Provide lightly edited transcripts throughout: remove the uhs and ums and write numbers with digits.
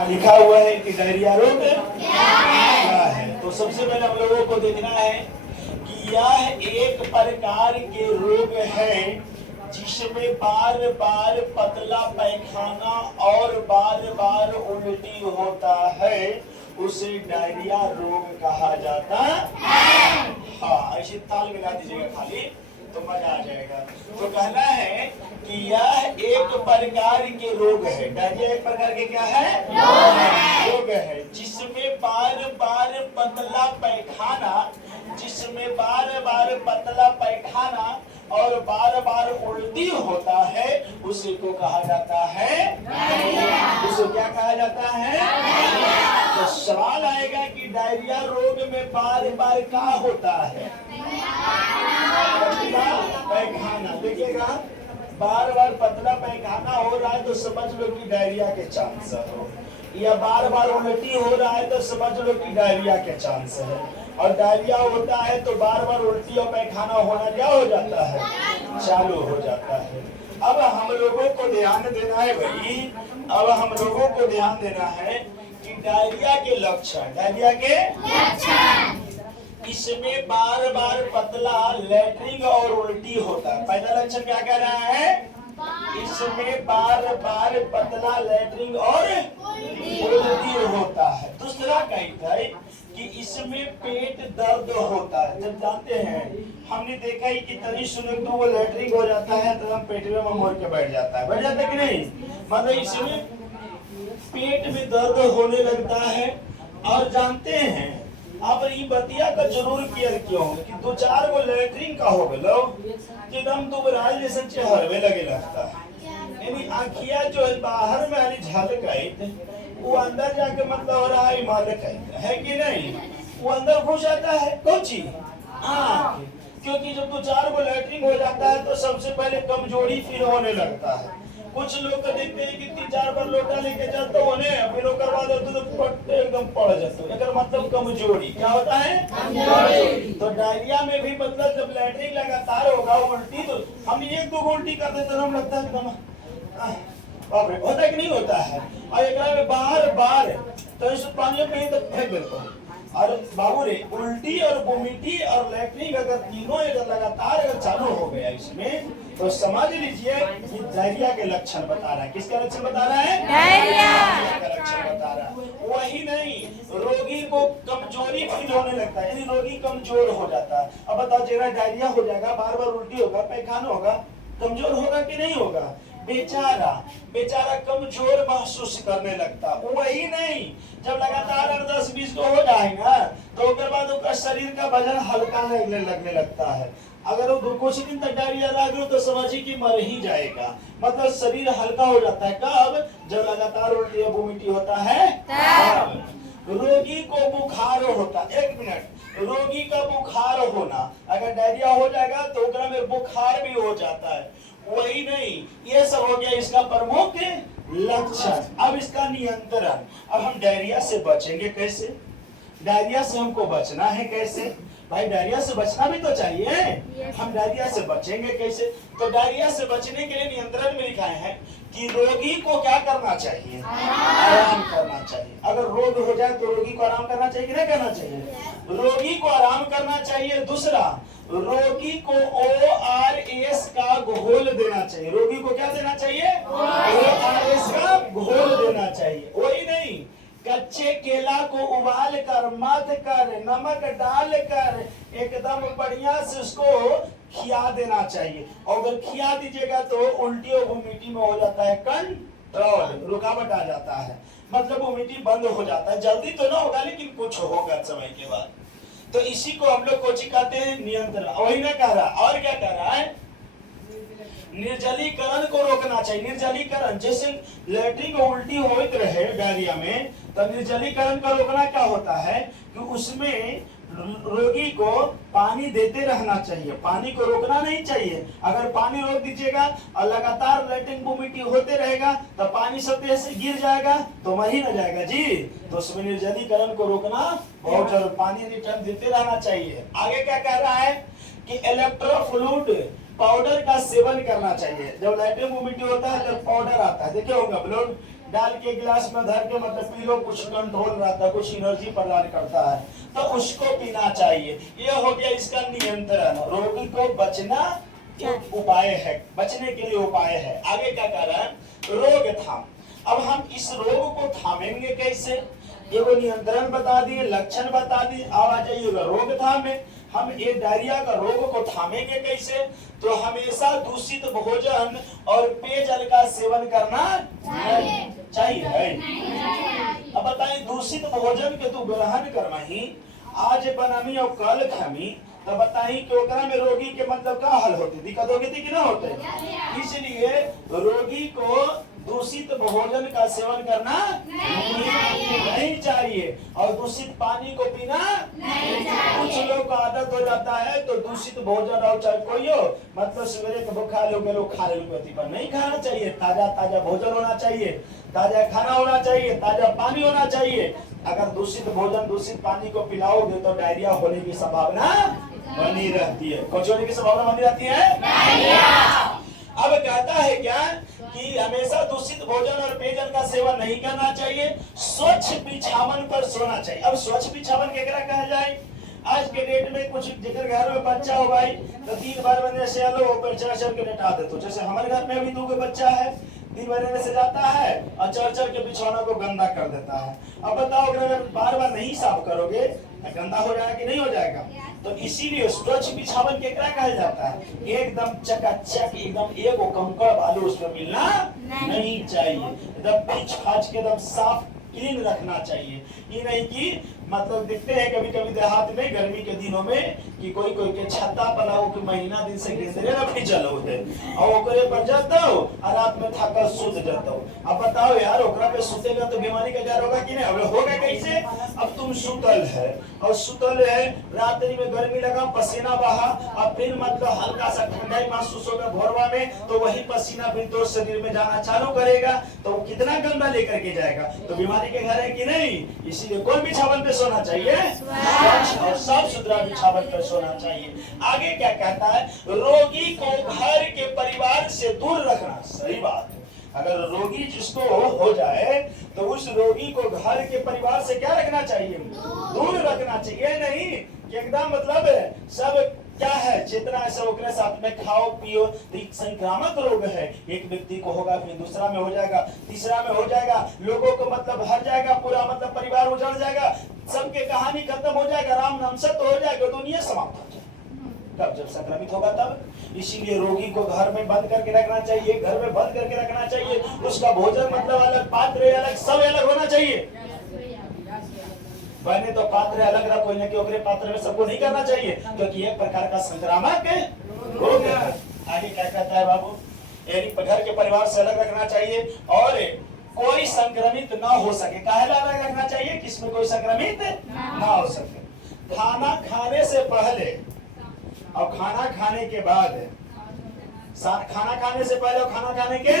लिखा हुआ है कि डायरिया रोग क्या है। तो सबसे पहले हम लोगों को देखना है कि यह एक प्रकार के रोग है जिसमें बार बार पतला पैखाना और बार बार उल्टी होता है, उसे डायरिया रोग कहा जाता है। हाँ, ऐसे ताल मिला दीजिएगा खाली तो मजा आ जाएगा। तो कहना है कि यह एक प्रकार के रोग है। डायरिया एक प्रकार के क्या है? रोग है जिसमें बार बार पतला पैखाना, जिसमें बार बार पतला पैखाना और बार बार उल्टी होता है, उसी को कहा जाता है डायरिया। उसे क्या कहा जाता है? तो सवाल आएगा कि डायरिया रोग में बार बार क्या होता है? पतला पैखाना। देखिएगा, बार बार पतला पैखाना हो रहा है तो समझ लो कि डायरिया के चांस हो, या बार बार उल्टी हो रहा है तो समझ लो कि डायरिया के चांस है। और डायरिया होता है तो बार बार उल्टी और पैखाना होना क्या हो जाता है? चालू हो जाता है। अब हम लोगों को ध्यान देना है भाई, अब हम लोगों को ध्यान देना है कि डायरिया के लक्षण, डायरिया के लक्षण, इसमें बार बार पतला लैट्रिन और उल्टी होता है। पहला लक्षण क्या कह रहा है? इसमें बार बार पतला लैट्रिन और उल्टी होता है। दूसरा कहता है कि इसमें पेट दर्द होता है। जब जानते हैं, हमने देखा ही कि तनी सुने तो वो लैट्रिन हो जाता है तो हम पेट में मोड़ के बैठ जाता है, बैठ जाता है कि नहीं? मतलब इसमें पेट में दर्द होने लगता है। और जानते हैं, आप ये बतिया का जरूर केयर किया होगा कि दो चार गो लैट्रिन का हो गलो कि एकदम दुबराल जैसे चेहरवे लगे लगता है। यानी आँखिया जो है बाहर में आनी झलक वो अंदर जाके मतलब हो रहा है मालक है कि नहीं? वो अंदर घुस जाता है कौन चीज? आँख। क्योंकि जब दो चार गो लैट्रिन हो जाता है तो सबसे पहले कमजोरी फील होने लगता है। कुछ लोग को देखते हैं कि 3-4 बार लोटा लेके चलते होने, फिर करवा दो तो एकदम पड़ जाते हैं। मतलब कमजोरी क्या होता है? कमजोरी। तो डायरिया में भी मतलब जब लैट्रिन लगातार होगा उल्टी, तो हम एक दो उल्टी कर देते तो हम लगता है एकदम होता है कि नहीं होता है? और एक में बार बार तो इस पानी में तो फेंक देते हैं। और बाबू रे, उल्टी और वोमिटी और लैट्रिन अगर तीनों अगर लगातार अगर चालू हो गया इसमें, तो समझ लीजिए कि डायरिया के लक्षण बता रहा है। किसका लक्षण बता रहा है? डायरिया का लक्षण बता रहा है। वही नहीं, रोगी को कमजोरी फील होने लगता है, यानी रोगी कमजोर हो जाता है। अब बताओ, जरा डायरिया हो जाएगा, बार बार उल्टी होगा, पैखाना होगा, कमजोर होगा कि नहीं होगा? बेचारा बेचारा कमजोर महसूस करने लगता। वही नहीं, जब लगातार 10-20 को हो जाएगा तो उसके बाद उसका शरीर का वजन हल्का लगने लगता है। अगर वो कुछ दिन तक डायरिया रह गया तो समझिए कि मर ही जाएगा। मतलब शरीर हल्का हो जाता है। कब? जब लगातार उल्टी या वोमिटिंग होता है। रोगी को बुखार होता, 1 मिनट, रोगी का बुखार होना, अगर डायरिया हो जाएगा तो उसका में बुखार भी हो जाता है। वही नहीं, ये सब हो गया इसका प्रमुख लक्षण। अब इसका नियंत्रण, अब हम डायरिया से बचेंगे कैसे? डायरिया से हमको बचना है कैसे? भाई डायरिया से बचना भी तो चाहिए। हम डायरिया से बचेंगे कैसे? तो डायरिया से बचने के लिए नियंत्रण में लिखा है कि रोगी को क्या करना चाहिए? आराम करना चाहिए। अगर रोग हो जाए तो रोगी को आराम करना चाहिए कि नहीं करना चाहिए? रोगी को आराम करना चाहिए। दूसरा, रोगी को ORS का घोल देना चाहिए। रोगी को क्या देना चाहिए? ORS का घोल देना चाहिए। वही नहीं, कच्चे केला को उबाल कर, मथ कर, नमक डाल कर एकदम बढ़िया से उसको खिया देना चाहिए। और अगर खिया दीजिएगा तो उल्टी और वोमिटिंग में हो जाता है कंट्रोल, रुकावट आ जाता है, मतलब वोमिटिंग बंद हो जाता है। जल्दी तो ना होगा लेकिन कुछ होगा समय के बाद। तो इसी को हम लोग कोचिंग कहते हैं नियंत्रण। वही ना कह रहा, और क्या कह रहा है? निर्जलीकरण को रोकना चाहिए। निर्जलीकरण, जैसे लैट्रिन को उल्टी होते रहे डायरिया में, तो निर्जलीकरण का रोकना क्या होता है कि उसमें रोगी को पानी देते रहना चाहिए, पानी को रोकना नहीं चाहिए। अगर पानी रोक दीजिएगा और लगातार लैट्रिन वोमिटिंग होते रहेगा तो पानी सतह से गिर जाएगा तो मर ही न जाएगा जी। तो उसमें निर्जलीकरण को रोकना बहुत जरूरी, पानी रिटर्न देते रहना चाहिए। आगे क्या कह रहा है कि इलेक्ट्रोफ्लूइड पाउडर का सेवन करना चाहिए। जब लैट्रिन वोमिटिंग होता है तब पाउडर आता है, देखे होगा ब्लड डाल के गिलास में धर के मतलब पी लो, कुछ कंट्रोल रहता है, कुछ एनर्जी प्रदान करता है, तो उसको पीना चाहिए। ये हो गया इसका नियंत्रण। रोगी को बचना एक उपाय है, बचने के लिए उपाय है। आगे क्या कह रहा है, रोकथाम। अब हम इस रोग को थामेंगे कैसे? ये वो नियंत्रण बता दिए, लक्षण बता दिए। अब आ जाइएगा रोकथाम में। हम ये डायरिया का रोग को थामेंगे कैसे? तो हमेशा दूषित भोजन और पेयजल का सेवन करना चाहिए। अब बताइए, दूषित भोजन के तू ग्रहण करमही, आज बनमी और कल खमी, तो बताई कि ओकरा में रोगी के मतलब का हल होते, दिक्कत होगी थी कि ना होते। इसलिए रोगी को दूषित भोजन का सेवन करना नहीं चाहिए और दूषित पानी को पीना नहीं चाहिए। कुछ लोग का आदत हो जाता है तो दूषित भोजन और चाहे कोई हो, मतलब सवेरे के खा लो खा लो, पर नहीं खाना चाहिए। ताजा ताजा भोजन होना चाहिए, ताजा खाना होना चाहिए, ताजा पानी होना चाहिए। अगर दूषित भोजन दूषित पानी को पिलाओगे तो डायरिया होने की संभावना बनी रहती है। कौन होने की संभावना बनी रहती है? अब कहता है क्या कि हमेशा दूषित भोजन और पेयजल का सेवन नहीं करना चाहिए, स्वच्छ बिछावन पर सोना चाहिए। अब स्वच्छ बिछावन केकरा कहा जाए? आज के डेट में कुछ जिगर घर में बच्चा हो भाई तो 3 बार बने से आलो ऊपर चढ़ के लेटा दे। तो जैसे हमारे घर में भी 2 बच्चा है, 3 महीने से जाता है और चढ़ के बिछौना को गंदा कर देता है। अब बताओ अगर बार नहीं साफ करोगे गंदा हो जाएगा कि नहीं हो जाएगा? तो इसीलिए स्वच्छ बिछावन केकरा कहा जाता है? एकदम चकाचक, एकदम एक कंकड़ बालू उसमें मिलना नहीं चाहिए। एकदम पिच फाच के एकदम साफ क्लीन रखना चाहिए। ये नहीं कि मतलब देखते हैं कभी कभी देहात में गर्मी के दिनों में कि कोई के छत्ता पलाओ कि महीना दिन से गिरते ना फिजल होते और ओकरे पर जाता हो और रात में थकल सूत जाता हो। अब बताओ यार, ओकरा पे सुतेगा तो बीमारी का जार होगा कि नहीं? अब होगा कैसे? अब तुम सुतल है और सुतल है, रात्रि में गर्मी लगा, पसीना बहा और फिर मतलब हल्का सा ठंडाई महसूस होगा भोरवा में, तो वही पसीना फिर तो शरीर में जाना चालू करेगा, तो वो कितना गंदा लेकर के जाएगा? तो बीमारी के घर है कि नहीं? इसीलिए कौन बिछावन पे सोना चाहिए? स्वच्छ और साफ सुथरा बिछावन पे सोना चाहिए। आगे क्या कहता है? रोगी को घर के परिवार से दूर रखना। सही बात है। अगर रोगी जिसको हो जाए तो उस रोगी को घर के परिवार से क्या रखना चाहिए? दूर रखना चाहिए। नहीं कि एकदम मतलब सब क्या है चेतना है, सब अपने साथ में खाओ पियो। तो संक्रामक रोग है, एक व्यक्ति को होगा फिर दूसरा में हो जाएगा, तीसरा में हो जाएगा, लोगों को मतलब हर जाएगा, पूरा मतलब परिवार उजड़ जाएगा, सबके कहानी खत्म हो जाएगा, राम नाम सत्य हो जाएगा, दुनिया समाप्त हो जाएगी। कब? जब संक्रमित होगा तब। इसीलिए रोगी को घर में बंद करके रखना चाहिए, घर में बंद करके रखना चाहिए। उसका भोजन मतलब अलग, पात्र अलग, सब अलग होना चाहिए। बने तो पात्र अलग रखो, न कि ओकरे पात्र में सबको नहीं करना चाहिए, क्योंकि एक प्रकार का संक्रामक रोग है। आगे क्या कहता है बाबू? यानी घर के परिवार से अलग रखना चाहिए और कोई संक्रमित ना हो सके। काहे अलग रखना चाहिए? किसमें कोई संक्रमित ना हो सके। खाना खाने से पहले और खाना खाने के बाद, खाना खाने से पहले और खाना खाने के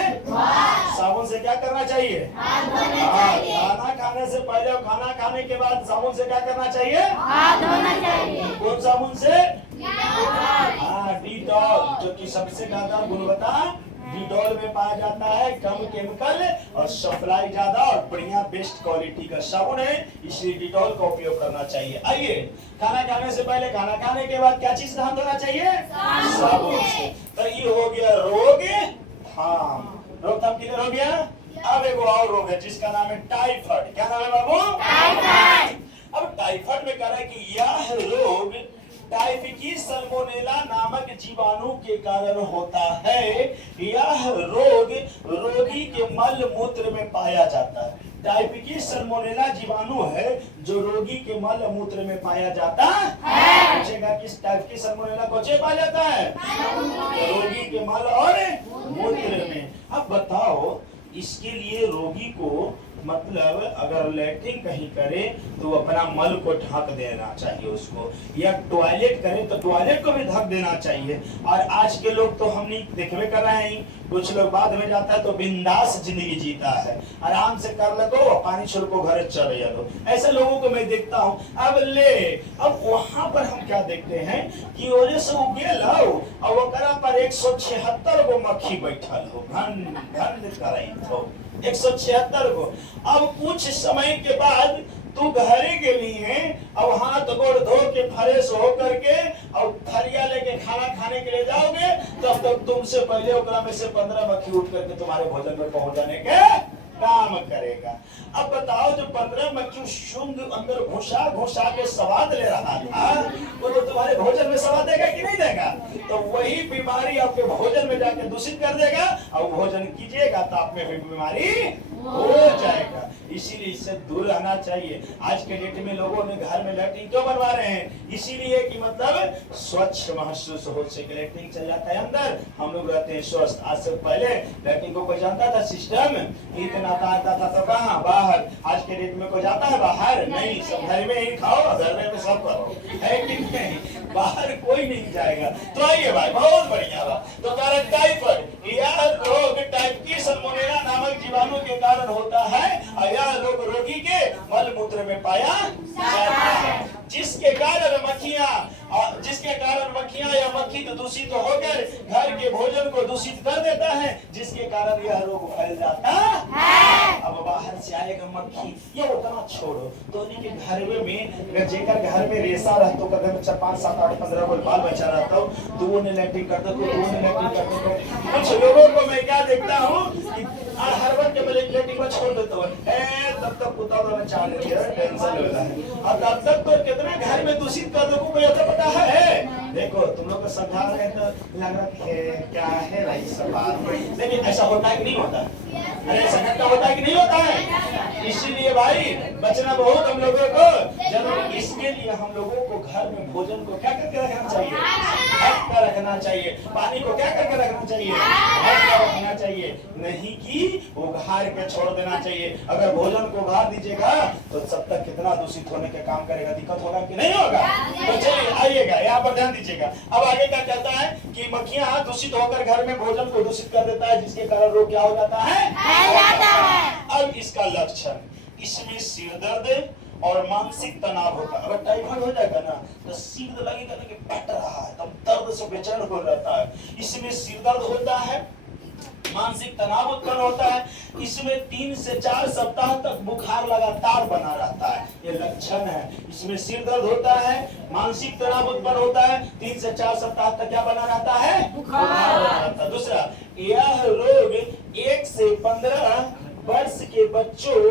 साबुन से क्या करना चाहिए? खाना खाने से पहले और खाना खाने के बाद साबुन से क्या करना चाहिए? हाथ धोना चाहिए। कौन साबुन से? डिटॉल, जो कि सबसे ज्यादा गुणवत्ता डिटॉल में पाया जाता है, कम केमिकल और सप्लाई ज्यादा और बढ़िया बेस्ट क्वालिटी का साबुन है, इसलिए डिटॉल का उपयोग करना चाहिए। आइए, खाना खाने से पहले, खाना खाने के बाद क्या चीज ध्यान देना चाहिए? साबुन से। तो ये हो गया रोकथाम। रोकथाम क्लियर हो गया। अब एक और रोग है जिसका नाम है टाइफाइड। क्या नाम है बाबू? टाइफाइड। अब टाइफाइड में कह रहा है कि यह रोग टाइफिकी सल्मोनेला नामक जीवाणु के कारण होता है। यह रोग रोगी के मल मूत्र में पाया जाता है। टाइफिकी सल्मोनेला जीवाणु है जो रोगी के मल मूत्र में पाया जाता है। पूछेगा किस टाइफिकी सल्मोनेला को पाया जाता है? रोगी के मल और मूत्र में। अब बताओ, इसके लिए रोगी को मतलब अगर लैट्रिन कहीं करे तो अपना मल को ढक देना चाहिए उसको, या टॉयलेट करे तो टॉयलेट को भी ढक देना चाहिए। और आज के लोग तो हम नहीं देखवे कर रहे हैं, कुछ लोग बाद में जाता है तो बिंदास जिंदगी जीता है, आराम से कर लगो, पानी छिड़को, घर चले जाओ। ऐसे लोगों को मैं देखता हूँ। अब वहां पर हम क्या देखते हैं कि ओरे से उगे लाओ और वो करा पर 176 गो मक्खी बैठल हो, घन घन कराई हो। 176 को। अब कुछ समय के बाद तू घरे के लिए अब हाथ गोड़ धो के फ्रेश हो करके और थरिया लेके खाना खाने के लिए जाओगे, तब तक तुमसे पहले ओकरा में से 15 मक्खी उठ करके तुम्हारे भोजन में पहुंच जाने के काम करेगा। अब बताओ जो 15 मक्खी शुंग अंदर घुसा घुसा के स्वाद ले रहा था, वो तो तुम्हारे भोजन में स्वाद देगा कि नहीं देगा? तो वही बीमारी आपके भोजन में जाके दूषित कर देगा और भोजन कीजिएगा तो आप में भी बीमारी हो जाएगा। इसीलिए इससे दूर रहना चाहिए। आज के डेट में लोगों ने घर में लैट्रिन क्यों बनवा रहे हैं? इसीलिए कि मतलब स्वच्छ महसूस हो सके। लैट्रिन चल जाता है अंदर, हम लोग रहते हैं स्वस्थ। आज से पहले लैट्रिन को कोई जानता था सिस्टम? इतना आता था तो कहाँ बाहर। आज के डेट में कोई जाता है बाहर? नहीं, सब घर में ही खाओ, घर में सब करो, है कि नहीं? बाहर कोई नहीं जाएगा। तो आइए भाई, बहुत बढ़िया बात। तो कारण टाइफाइड यह रोग टाइप सल्मोनेला नामक जीवाणु के कारण होता है और यह रोग रोगी के मल मूत्र में पाया जाता है, जिसके कारण मक्खियां या मक्खी तो दूषित होकर घर के भोजन को दूषित कर देता है, जिसके कारण यह रोग फैल जाता है। अब बाहर से आएगा मक्खी, ये उतना छोड़ो तो के घर में जेकर घर में रेशा रहता हो, घर में 4, 5, 7, 8, 15 कोई बाल बच्चा रहता हो, तो वो ने लैट्रिन करता हो, कुछ लोगों को मैं क्या देखता हूँ कि हर बार के लैट्रिन में छोड़ देता हूँ, तब तक कुत्ता तो चाह लेती है, टेंशन होता है। और तब तक तो कितने घर में दूषित कर दो, कोई ऐसा पता है? देखो तुम लोग को समझा रहे हैं तो लग रहा है क्या है भाई सब बात, लेकिन ऐसा होता है कि नहीं होता? अरे ऐसा घटना होता है कि नहीं होता है? इसीलिए भाई बचना बहुत हम लोगों को जरूर। इसके लिए हम लोगों को घर में भोजन को क्या करके रखना चाहिए? ढक कर रखना चाहिए। पानी को क्या करके रखना चाहिए? ढक कर रखना चाहिए, नहीं कि उघाड़ के छोड़ देना चाहिए। अगर भोजन को उघाड़ दीजिएगा तो सब तक कितना दूषित होने का काम करेगा, दिक्कत होगा कि नहीं होगा? तो चलिए आइएगा, यहाँ पर ध्यान दीजिएगा। अब आगे क्या कहता है कि मक्खियां दूषित होकर घर में भोजन को दूषित कर देता है, जिसके कारण रोग क्या हो जाता है? अब इसका लक्षण, इसमें सिर दर्द और मानसिक तनाव होता है। अगर टाइफाइड हो जाएगा ना तो सिर लगेगा कि फट रहा है, तब दर्द से बेचैन हो जाता है। इसमें सिर दर्द होता है, मानसिक तनाव उत्पन्न होता है। इसमें 3 से 4 सप्ताह तक बुखार लगातार बना रहता है, ये लक्षण है। इसमें सिर दर्द होता है, मानसिक तनाव उत्पन्न होता है, 3 से 4 सप्ताह तक क्या बना रहता है? बुखार बना रहता है। दूसरा, यह रोग 1 से 15 वर्ष के बच्चों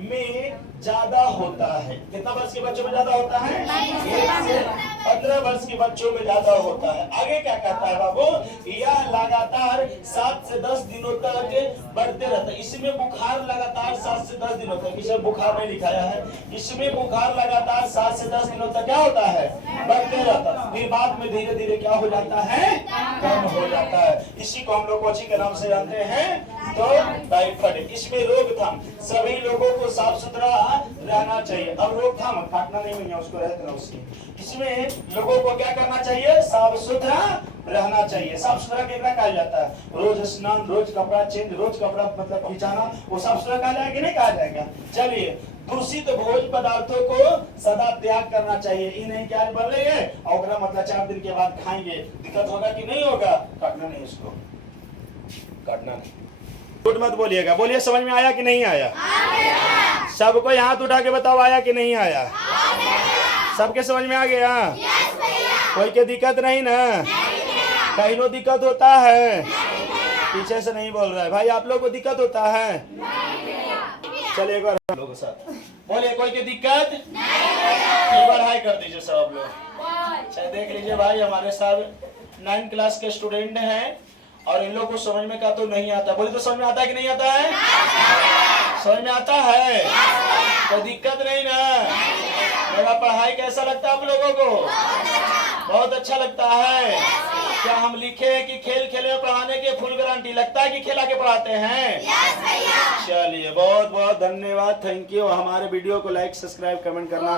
में ज्यादा होता है। कितना वर्ष के बच्चों में ज्यादा होता है? 1 से 15 वर्ष के बच्चों में ज्यादा होता है। आगे क्या कहता है बाबू? यह लगातार 7 से 10 दिनों तक बढ़ते रहता है। इसमें बुखार लगातार 7 से 10 दिनों तक, इसमें बुखार नहीं लिखाया है, इसमें बुखार लगातार 7 से 10 दिनों तक क्या होता है? बढ़ते रहता है। फिर बाद में धीरे धीरे क्या हो जाता है? कम हो जाता है। इसी को हम लोग कोची के नाम से जानते हैं तो टाइफाइड। इसमें रोकथाम, सभी लोगों को साफ सुथरा रहना चाहिए। अब रोकथाम काटना नहीं है, उसको रहते उसकी। इसमें लोगों को क्या करना चाहिए? साफ सुथरा रहना चाहिए। साफ सुथरा क्या कहा जाता है? रोज स्नान, रोज कपड़ा चेंज, रोज कपड़ा मतलब खिंचाना, वो साफ सुथरा कहा जाएगा कि नहीं कहा जाएगा? चलिए, दूषित भोज्य पदार्थों को सदा त्याग करना चाहिए। ये नहीं क्या बन रही है और मतलब 4 दिन के बाद खाएंगे, दिक्कत होगा कि नहीं होगा? काटना नहीं, इसको काटना नहीं। झूठ मत बोलिएगा, बोलिए समझ में आया कि नहीं आया? सबको हाथ उठा के बताओ आया कि नहीं आया? सबके समझ में आ गया? कोई के दिक्कत नहीं ना? कहीं नो दिक्कत होता है? पीछे से नहीं बोल रहा है भाई, आप लोग को दिक्कत होता है? चलिए एक बार हम लोग साथ बोलिए, कोई की दिक्कत? एक बार हाई कर दीजिए सब लोग। चाहे देख लीजिए भाई, हमारे साथ 9 क्लास के स्टूडेंट हैं और इन लोगों को समझ में का तो नहीं आता। बोले तो समझ में आता है कि नहीं आता है? समझ में आता है? कोई दिक्कत नहीं ना? मेरा पढ़ाई कैसा लगता है आप लोगों को? बहुत अच्छा लगता है। क्या हम लिखे हैं कि खेल खेले में पढ़ाने के फुल गारंटी? लगता है कि खेला के पढ़ाते हैं? चलिए बहुत बहुत धन्यवाद, थैंक यू। हमारे वीडियो को लाइक, सब्सक्राइब, कमेंट करना